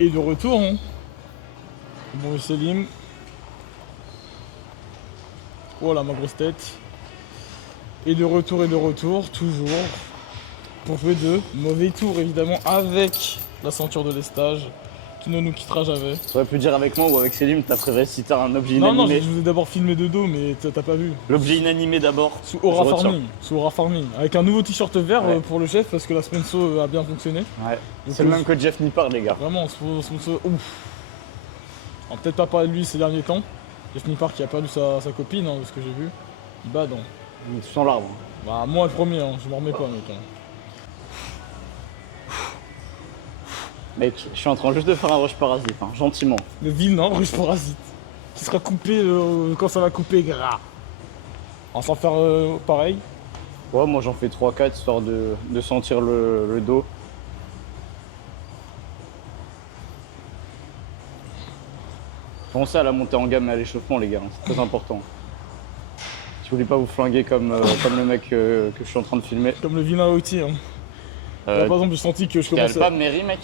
Et de retour, hein. Bon, Selim. Voilà ma grosse tête. Et de retour, toujours. Pour jouer de mauvais tours, évidemment, avec la ceinture de lestage. Qui ne nous quittera jamais. Tu aurais pu dire avec moi ou avec Selim, t'as préféré citer un objet Non, inanimé. je vous ai d'abord filmé de dos, mais t'as pas vu. L'objet inanimé d'abord. Sous Aura Farming. Sous Aura Farming. Avec un nouveau t-shirt vert Ouais. pour le chef, parce que la sponsor a bien fonctionné. Ouais. Donc, C'est le même que Jeff Nippard, les gars. Vraiment, sponsor. Ouf. On va peut-être pas parler de lui ces derniers temps. Jeff Nippard qui a perdu sa copine, hein, de ce que j'ai vu. Il bat dans. Il est sans l'arbre. Bah, moi le premier, hein, je m'en remets pas, mec. Hein. Mec, je suis en train juste de faire un rush parasite, hein, gentiment. Le vilain rush parasite. Qui sera coupé quand ça va couper gras. On va s'en faire pareil. Ouais, moi j'en fais 3-4 histoire de sentir le dos. Pensez à la montée en gamme et à l'échauffement, les gars, hein, c'est très important. Si vous voulez pas vous flinguer comme le mec que je suis en train de filmer. Comme le vilain outil. Hein. Là, par exemple, j'ai senti que je commençais. pas Mary, mec.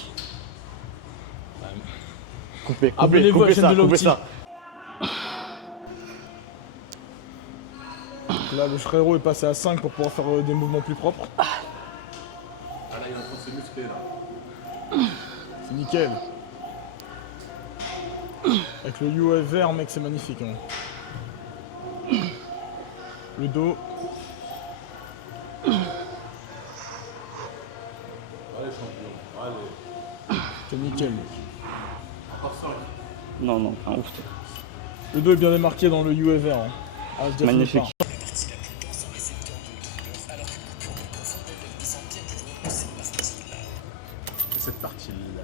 Coupez Abonnez-vous à la chaîne de coupez l'Opti. ça. Là, le frérot est passé à 5 pour pouvoir faire des mouvements plus propres. Ah là, il est en train de se muscler là. C'est nickel. Avec le UF vert, mec, c'est magnifique. Hein. Le dos. Allez, champion. Allez. C'est nickel, mec. Encore 5. Non, un ouf. Le dos est bien démarqué dans le UF vert. Hein. Ah, je dis à Magnifique. Philippe, Cette partie-là.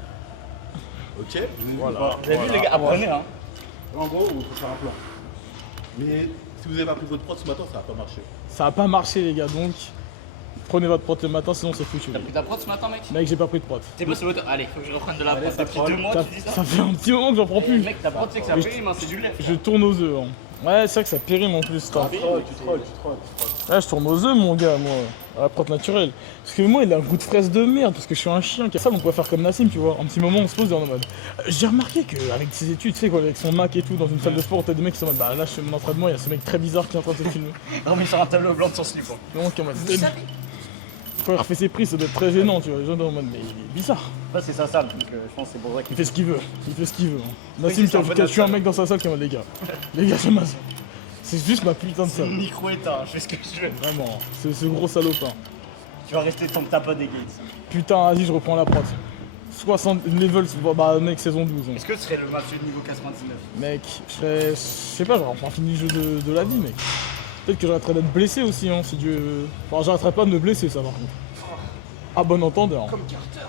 Ok. Voilà. Vous avez vu, les gars, apprenez, hein. En gros, il faut faire un plan. Mais si vous n'avez pas pris votre prod ce matin, ça va pas marcher. Ça a pas marché, les gars, donc prenez votre prot le matin, sinon c'est foutu. T'as pris ta prod ce matin, mec? Mec, j'ai pas pris de prot. T'es bossé au Allez, faut que je reprenne de la Allez, prod. ça Ça fait prend. 2 mois, Ça, tu dis ça? ça fait un petit moment que j'en prends plus. Mec, ta prod, tu sais que ça Mais périme, hein, c'est du lait. Je tourne aux œufs. Hein. Ouais, c'est vrai que ça périme en plus. Tu trolles. Ouais, je tourne aux œufs, mon gars, moi. À la prot naturelle. Parce que moi, il a un goût de fraise de merde, parce que je suis un chien. Ça, on pourrait faire comme Nassim, tu vois. Un petit moment, on se pose et on est en mode. J'ai remarqué qu'avec ses études, tu sais, quoi, avec son Mac et tout, dans une salle de sport, t'as des mecs qui sont en mode. Bah là, je fais mon entraînement, il y a ce mec très bizarre qui est en train de se filmer. Non, mais sur un tableau blanc de son slip, quoi. Donc, en mode. Quand il refait ses prises, ça doit être très gênant, tu vois. Les gens sont en mode. Mais il est bizarre. Là, c'est sa salle, donc je pense que c'est pour ça Il qu'il fait ce qu'il veut. Il fait ce qu'il veut. Hein. Nassim, Oui, c'est un bon qui a tué un mec dans sa salle qui est en mode. Les gars, c'est ma salle. C'est juste ma putain de C'est salle. micro-état, je fais ce que je veux. Vraiment, c'est ce gros salopin. Tu vas rester tant que t'as pas des gates. Putain, vas-y, je reprends la prod. 60 levels, bah mec, saison 12. Hein. Est-ce que ce serait le mafieux de niveau 99? Mec, je sais pas, j'aurais enfin fini le jeu de la vie, mec. Peut-être que j'arrêterai d'être blessé aussi, hein, si Dieu. Enfin, j'arrêterai pas de me blesser, ça par contre. À bon entendeur. Comme Carter.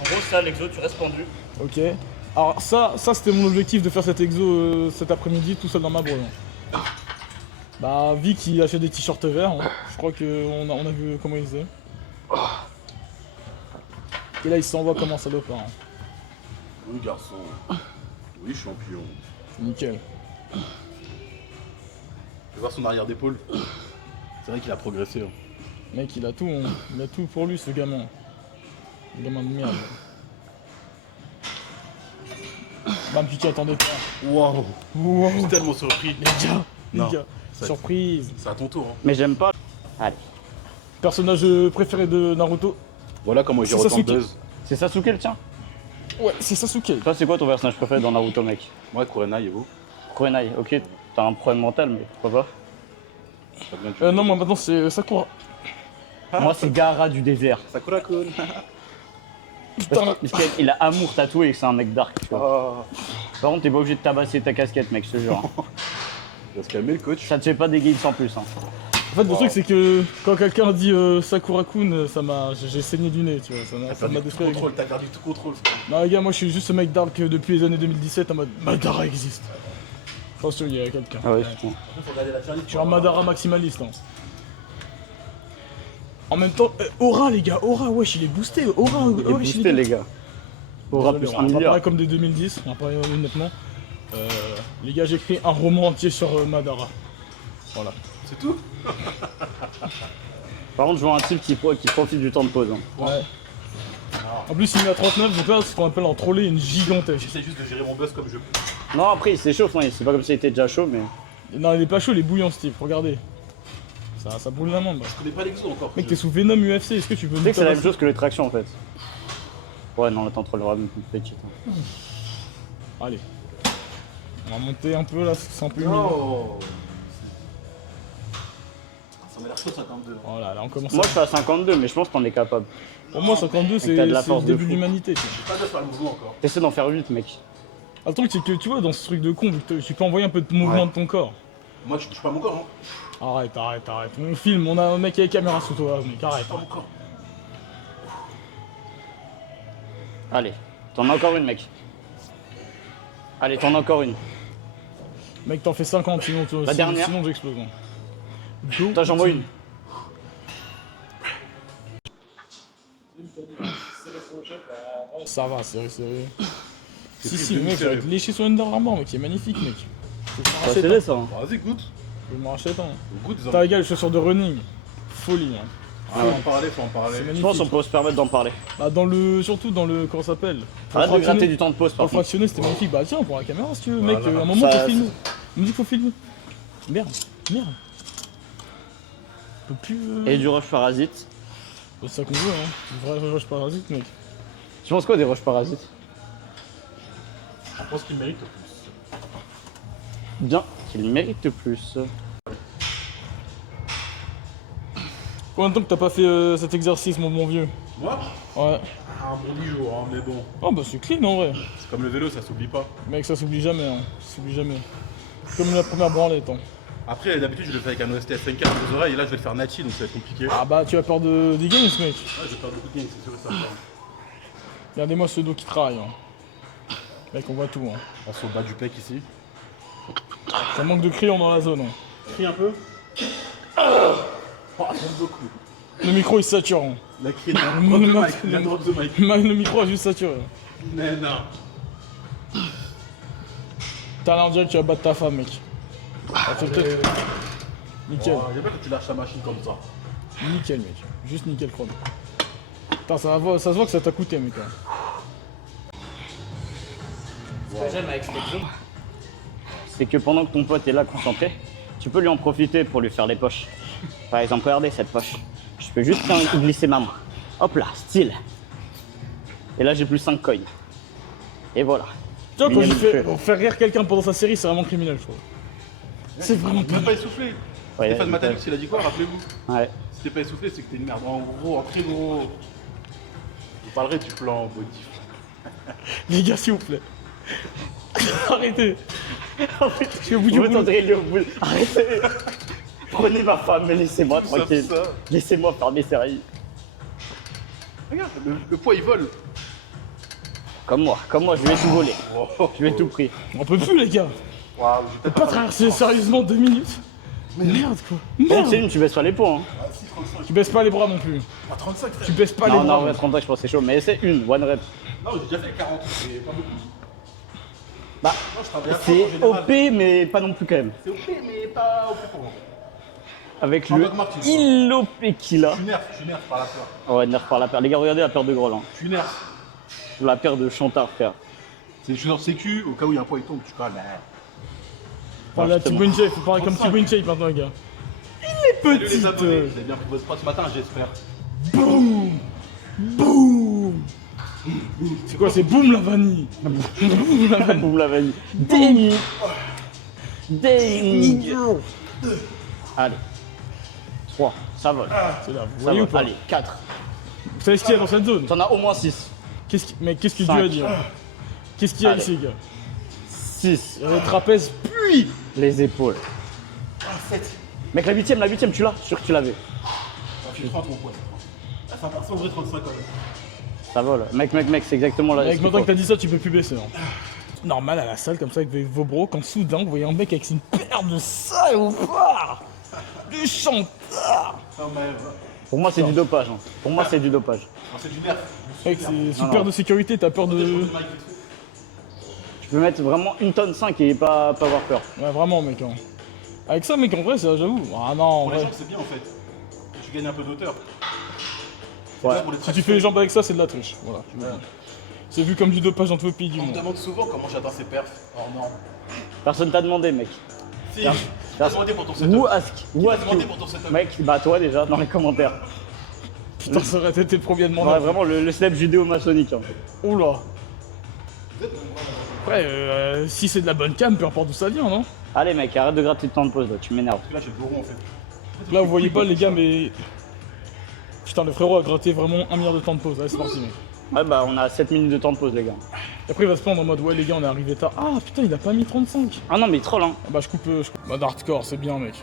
En gros, ça, l'exo, tu restes pendu. Ok. Alors, ça c'était mon objectif de faire cet exo cet après-midi tout seul dans ma brume. Bah, Vic il achète des t-shirts verts, hein. Je crois qu'on a vu comment il faisait. Et là, il s'envoie comme un salopard. Hein. Oui, garçon. Oui, champion. C'est nickel. Tu veux voir son arrière d'épaule? C'est vrai qu'il a progressé. Hein. Mec, il a tout, hein. Il a tout pour lui, ce gamin. Le gamin de merde. Bam, Piqué, attendez pas. Waouh. Wow. Je suis tellement surpris. Les Non, gars, ça- surprise. C'est à ton tour. Hein. Mais j'aime pas. Allez. Personnage préféré de Naruto? Voilà comment j'ai C'est autant de Sasuke. buzz. C'est Sasuke le tien? Ouais, c'est Sasuke. Toi, c'est quoi ton personnage préféré dans Naruto, mec? Moi, Kurenai et vous? Kurenai, ok. T'as un problème mental, mais pourquoi Pas bien que tu Non, moi maintenant c'est Sakura. pas? Moi, c'est Gaara du désert. Sakura-kun. Putain, Parce qu'il a amour tatoué et que c'est un mec dark, tu vois. Par contre, t'es pas obligé de tabasser ta casquette, mec, je te jure. Hein. Il va se calmer le coach. Ça te fait pas des gains en plus. Hein. en fait, le truc c'est que quand quelqu'un dit Sakura-kun, j'ai saigné du nez, tu vois. Ça m'a détruit. avec- T'as perdu tout contrôle. Non, les gars, moi je suis juste ce mec dark depuis les années 2017 en mode Madara existe. Attention, il y a quelqu'un. Ah ouais, putain. Faut regarder la tier Je suis un Madara maximaliste. Hein. En même temps, Aura, les gars, Aura, wesh, il est boosté. Aura, Il est wesh, boosté, les gars. Aura plus on un va pas milliard. parler comme des 2010, on va parler honnêtement. Les gars, j'ai écrit un roman entier sur Madara. Voilà. C'est tout? Par contre, je vois un type qui profite du temps de pause. Hein. Ouais. En plus, il met à 39, donc là, c'est ce qu'on appelle en trolley une gigantesque. J'essaie juste de gérer mon buzz comme je peux. Non, après il s'échauffe, hein. C'est pas comme s'il était déjà chaud, mais. Non, il est pas chaud, il est bouillant, Steve, regardez. Ça brûle la main, bah. Je connais pas l'exo encore. Mec, t'es sous Venom UFC, est-ce que tu peux Tu sais que c'est la même chose que les tractions en fait. Ouais, non, là t'en trolleras même plus petite. Hein. Allez. On va monter un peu là, c'est un peu humide. Non. Ça m'a l'air chaud 52. Oh là, là, on commence Moi je suis à 52, mais je pense que t'en es capable. Pour moi, 52, c'est t'as de la c'est le force de début de fou. l'humanité, tu vois. J'ai pas de faire le mouvement encore. T'essaies d'en faire 8, mec. Ah, le truc, c'est que tu vois, dans ce truc de con, tu peux envoyer un peu de mouvement Ouais. de ton corps. Moi, je touche pas mon corps. Hein. Arrête. On filme, on a un mec avec caméra sous toi, mec, arrête. Pas mon corps. Allez, t'en as encore une, mec. Allez, t'en as encore une. Mec, t'en fais 50, sinon, La dernière. sinon j'explose. Hein. Go. Attends, j'en vois une. Ça va, c'est vrai. Si, plus si, demi mec, serré. j'aurais léché sur Under Armour, mec, qui est magnifique, mec. Faut que je m'en Ça rachète c'est un. ça. Hein. Vas-y, goûte. Je m'en rachète un. Goûte, des T'as égal, les chaussures de running. Folie, hein. Faut en parler, faut en parler. C'est Je magnifique. pense qu'on peut se permettre d'en parler. Bah, surtout dans le, comment ça s'appelle? Pour Arrête de fractionner. gratter du temps de pause Pour par contre. fractionner, c'était magnifique. Bah, tiens, pour la caméra, si tu veux, Voilà. mec, à un moment, Ça, faut filmer. On me dit qu'il faut filmer. Merde. Je peux plus. Et du rush parasite. C'est ça qu'on veut, hein. Du vrai rush parasite, mec. Tu penses quoi des rush parasites? Je pense qu'il mérite plus. Bien, qu'il mérite plus. Combien de temps que t'as pas fait cet exercice, mon vieux? Moi Ouais. Un bon 10 jours, hein, mais bon. Oh, bah, c'est clean en vrai. C'est comme le vélo, ça s'oublie pas. Mec, ça s'oublie jamais, hein. Ça s'oublie jamais. Comme la première branlette, hein. Après, d'habitude, je le fais avec un OST F4 dans les oreilles, et là, je vais le faire nati, donc ça va être compliqué. Ah bah, tu as peur des games, mec. Ouais, je vais faire beaucoup de gains, c'est sûr et certain. Regardez-moi ce dos qui travaille, hein. Mec, on voit tout, hein. On passe au bas du pec ici. Ça manque de crayon dans la zone, hein. Crie un peu. Oh, j'aime beaucoup. Le micro, il se sature, hein. La crie drop Le the micro- mic, la drop the mic. Le micro a juste saturé. Mais non. T'as l'air on dirait que tu vas battre ta femme, mec. Ah, c'est peut-être. Nickel. Oh, j'aime bien que tu lâches la machine comme ça. Nickel, mec. Juste nickel, chrono. Putain, ça se voit que ça t'a coûté, mec. Hein. Ce que j'aime avec cet exo, c'est que pendant que ton pote est là concentré, tu peux lui en profiter pour lui faire les poches. Par exemple, regardez cette poche. Je peux juste glisser ma main. Hop là, style. Et là, j'ai plus 5 coins. Et voilà. Tu vois, quand Mignonne j'ai fait. feu. Pour faire rire quelqu'un pendant sa série, c'est vraiment criminel, je trouve. C'est vraiment Même pas essoufflé. Ouais, Stéphane Matalux, il a dit quoi, rappelez-vous? Ouais. Si t'es pas essoufflé, c'est que t'es une merde. En gros, en très gros. Vous parlerez du plan body. Les gars, s'il vous plaît. Arrêtez. Je suis au bout du Vous boulot. entendrez le bout. Arrêtez. Prenez ma femme, mais laissez-moi tranquille. ça. Laissez-moi faire mes séries. Regarde, le poids il vole. Comme moi, je vais tout voler. Oh, Je vais tout pris. On peut plus, les gars. Waouh, On peut pas traverser sérieusement 2 minutes. Merde, quoi. Merde. Continue, tu baisses pas les points. Hein. Ah, si, 35. Tu baisses pas les bras non plus. Ah, 35, Tu frère. baisses pas les Non, bras. non, en vrai, 35, je pense que c'est chaud. Mais c'est une, one rep. Non, j'ai déjà fait 40, mais pas beaucoup. Bah, Non, je travaille à fond, en c'est général. OP, mais pas non plus quand même. C'est OP, mais pas OP pour moi. Avec En le mode Martin, quoi. ILOP qu'il a. Je suis nerf par la peur. Ouais, nerf par la paire. Les gars, regardez la paire de Groland. Je suis nerf. La paire de Chantard, frère. C'est je suis dans le sécu, au cas où il y a un poids il tombe, tu calmes. Voilà, justement. Thibaut InShape, faut parler comme 35. Thibaut InShape maintenant, les gars. Salut les Petite. abonnés, vous avez bien pris votre spot ce matin, j'espère. Boum. Boum. C'est quoi, c'est boum la vanille. Boum la vanille. Boum la vanille. Ding. Ding. Allez. 3, ça vole. C'est là, vous Ça voyez ou vole. pas? Allez, 4. Vous savez ce qu'il y a dans cette zone? T'en as au moins 6. Mais qu'est-ce que Dieu Cinq. a dit? Hein? Qu'est-ce qu'il y a Allez. ici, les gars? 6. Il y a le trapèze, puis Les épaules. Ah, 7. Mec, la huitième, tu l'as? Je suis sûr que tu l'avais. Je suis 30 mon poids, c'est 30. Ah, ça vrai 35 quand même. Ça vole. Mec, c'est exactement là. Mec, maintenant que t'as dit ça, tu peux plus baisser. Hein. Normal à la salle, comme ça, avec vos bros, quand soudain, vous voyez un mec avec une paire de ça et au phare du chanteur. Non, mais. Pour moi, c'est du dopage. Hein. Pour moi, c'est du dopage. Non, c'est du nerf. Mec, c'est Non, super non. de sécurité, t'as peur de. Tu peux mettre vraiment une tonne 5 et pas avoir peur. Ouais, vraiment, mec. Hein. Avec ça, mec, en vrai, ça, j'avoue. Ah non, en Pour les vrai. jambes, c'est bien en fait. Tu gagnes un peu d'auteur. Ouais. Pour les Si tu fais les jambes avec ça, c'est de la triche. Voilà. C'est vu comme du dopage dans tous les pays du On me monde. demande souvent comment j'atteins ces perfs hors normes. Personne t'a demandé, mec. Si, t'as demandé pour ton setup. Ou ask. Ou T'as ask demandé you. pour ton setup. Mec, bah toi déjà, dans les commentaires. Putain, ça aurait été le premier à demander. Ouais, vraiment le snap judéo-maçonnique. Hein. Oula. Après, si c'est de la bonne cam, peu importe d'où ça vient, non? Allez, mec, arrête de gratter le temps de pause, là, tu m'énerves. Là, j'ai le dos rond en fait. Là, vous voyez pas, les gars, mais. Putain, le frérot a gratté vraiment 1 milliard de temps de pause. Allez, c'est parti, mec. Ouais, bah on a 7 minutes de temps de pause, les gars. Et après, il va se prendre en mode, ouais, les gars, on est arrivé tard. Ah, putain, il a pas mis 35. Ah non, mais il troll, hein. Ah bah, je coupe. Mode hardcore, c'est bien, mec.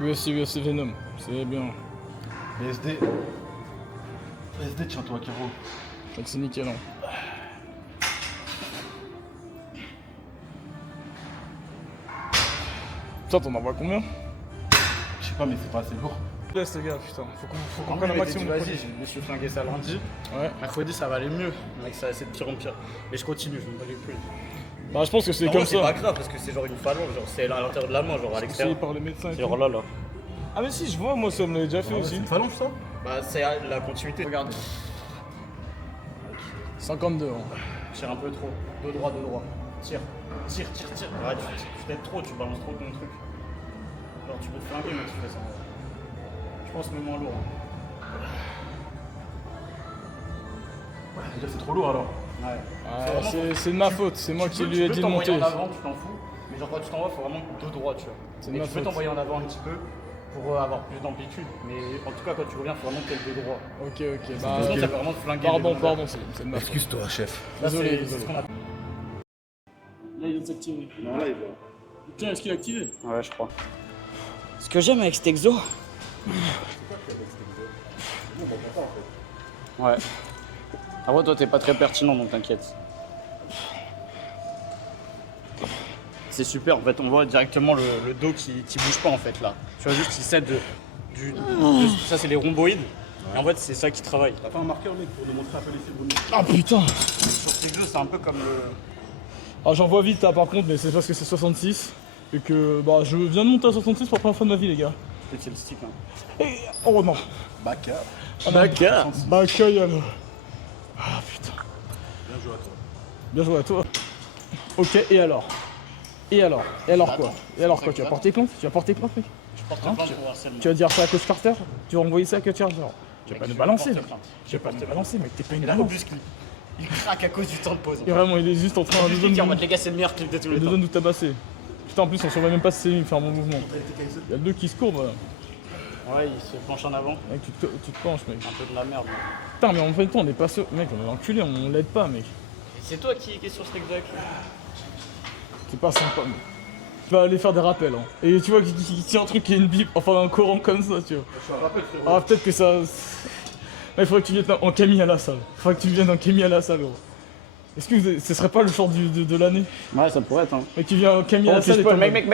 UFC Venom, c'est bien. SD. SD, tiens-toi, Kiro. Mec, c'est nickel, hein. Putain, t'en envoies combien? Je sais pas, mais c'est pas assez lourd. Laisse, les gars, putain. Faut qu'on En prenne vrai, le maximum de vas-y, produits. je me suis flingué ça lundi. Ouais. Mercredi, ça va aller mieux. Mec, ça c'est de pire en pire. Et je continue, je me bats les couilles. Bah, je pense que c'est En comme vrai, c'est pas ça. grave parce que c'est genre une phalange, genre c'est à l'intérieur de la main, genre à Conseillé l'extérieur. par les médecins et C'est tout. genre là, là. Ah, mais si, je vois, moi, ça me l'a déjà fait aussi. C'est une phalange, ça? Bah, c'est la continuité. Regarde, 52 ans. tire un peu trop. Deux droits, deux droits. Tire, tire, tire, tire. Ouais, tu t'aides trop, tu balances trop ton truc. Genre, tu peux te flinguer, mais tu fais ça. Je pense même moins lourd. Déjà, c'est trop lourd alors. Ouais. Ah, vraiment- c'est de ma faute, c'est moi qui lui ai Tu dit peux de t'envoyer monter. en avant, tu t'en fous. Mais genre, quand tu t'envoies, faut vraiment deux droits, tu vois. C'est Et ma tu peux faute. t'envoyer en avant un petit peu pour avoir plus d'amplitude. Mais en tout cas, quand tu reviens, faut vraiment que t'aies le deux droits. Ok, ok, bah. Sinon, ça peut vraiment te flinguer. Pardon, les pardon, c'est de ma faute. Excuse-toi, chef. Là, Désolé, c'est désolé. ce qu'on appelle. Là, il vient de s'activer. Non, là, il voit. Tiens, est-ce qu'il est activé? Ouais, je crois. Ce que j'aime avec cet exo. Ouais. Après, toi, t'es pas très pertinent, donc t'inquiète. C'est super, en fait, on voit directement le dos qui bouge pas, en fait, là. Tu vois juste qu'il cède ça, c'est les rhomboïdes. Et en fait, c'est ça qui travaille. T'as pas un marqueur, mec, pour nous montrer un peu les fibres? Ah putain! Sur cet exo, c'est un peu comme le. Ah, j'en vois vite, hein, par contre, mais c'est parce que c'est 66. Et que, bah, je viens de monter à 66 pour la première fois de ma vie, les gars. C'est le stick, hein. Et. Oh non! Baka. Ah, non. Bah, cueille alors. Ah putain. Bien joué à toi. Bien joué à toi. Ok, et alors? Et alors? Et alors quoi? Et alors quoi? Tu vas porter plainte? Tu vas porter plainte, mec? Je porte Hein plainte pour harcèlement. Tu vas dire ça à Coach Carter? Tu vas envoyer ça à Coach Carter? Tu vas pas Mec, nous je balancer, porte mec. plainte. Tu vas pas nous balancer, mec. T'es pas une Et là, balance. Robuscle, il craque à cause du temps de pause. Et vraiment, il est juste en train de Il dit en mode, nous les gars, c'est le meilleur clip de tous les temps. nous tabasser. Putain, en plus, on surveille même pas si c'est lui qui fait un bon mouvement. Il y a deux qui se courbent, là. Ouais, il se penche en avant. Mec, tu te penches, mec. Un peu de la merde. Putain, mais en fait, on est pas sûr. Mec, on est enculé, on l'aide pas, mec. C'est toi qui est sur cet exo avec lui. C'est pas sympa, mec. Tu vas aller faire des rappels, hein. Et tu vois qu'il tient un truc qui est une Bible, enfin un Coran comme ça, tu vois. Je te rappelle, frérot. Ah, peut-être que ça. Mais il faudrait que tu viennes en Camille à la salle. Il faudrait que tu viennes en Camille à la salle, gros. Est-ce que ce serait pas le short de l'année? Ouais, ça pourrait être. Hein. Mec, tu viens en Camille à Oh, la tu salle et spoil, t'es en mode- mec,